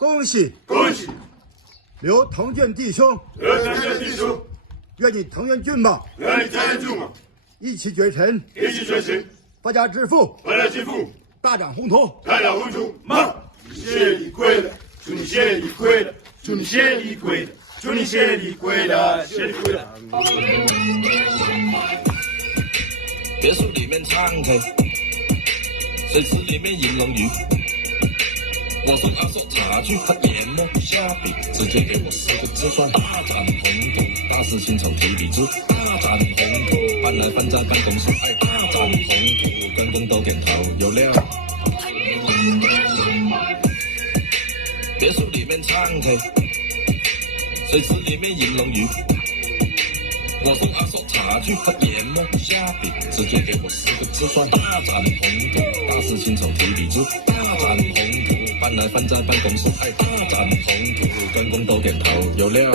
恭喜恭喜！刘腾俊弟兄，刘腾俊弟兄，愿你腾元骏马，愿你腾元骏马，一骑绝尘，一骑绝尘，发家致富，发家致富，大展宏图，大展宏图。妈，谢你跪了，祝你谢你跪了，祝你谢你跪了，祝你谢你跪了，谢你跪了。别墅里面唱歌，水池里面银龙鱼。我送阿寿茶具和研磨下笔，直接给我4个字算大展宏图。大事亲手提笔字，大展宏图。搬来翻在办公室，大展宏图。员工都点头，有料。别墅里面唱歌，水池里面银龙鱼。我送阿寿茶具和研磨下笔，直接给我4个字算大展宏图。大事亲手提笔字，大展宏图。搬来翻在办公室，大展宏图。员工都点头，有料。